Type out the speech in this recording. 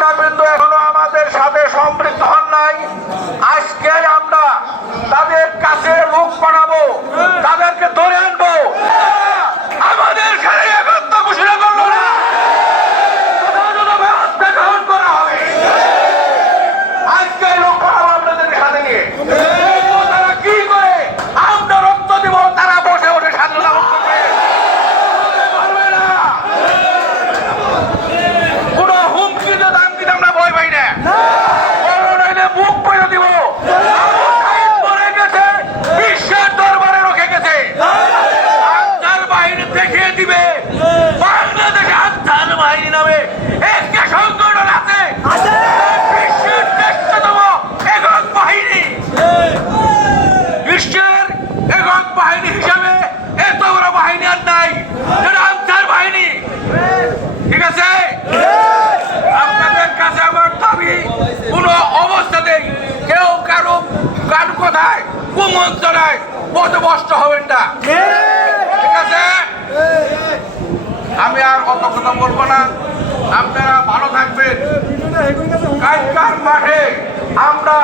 কিন্তু এখনো আমাদের সাথে সম্পৃক্ত হন নাই। আজকে আমরা তাদের কাছে মুখ বাড়াবো, তাদেরকে ধরে আনবো। আমাদের সাথে একত্র ঘোষণা করলো না, ব্যবস্থা গ্রহণ করা হবে। আজকে লক্ষ্য আপনাদের সাথে নিয়ে তারা কি করে আমরা রক্ত দিব, তারা বসে বসে স্বাধীনতা ভোগ করবে। কোন হুমকিতে দামকি আমরা ভয় পাই না, মুখ পেয়ে দিব। মরে গেছে, বিশ্বের দরবারে রখে গেছে। আনসার বাহিনী দেখিয়ে দিবে বাংলাদেশে আনসার বাহিনী নামে একটা সংগঠন আছে, বিশ্বের শ্রেষ্ঠতম একক বাহিনী। বিশ্বের একক বাহিনী হিসাবে এত বড় বাহিনী আর নাই, যেটা আনসার বাহিনী। ঠিক আছে, আপনাদের কাছে আমার দাবি, কোন অবস্থাতেই কেউ কারো কথায় কুমন্ত্রণায় পথভ্রষ্ট হবেন না। ঠিক আছে, আমি আর অত কথা বলবো না, আপনারা ভালো থাকবেন। কালকার মাঠে আমরা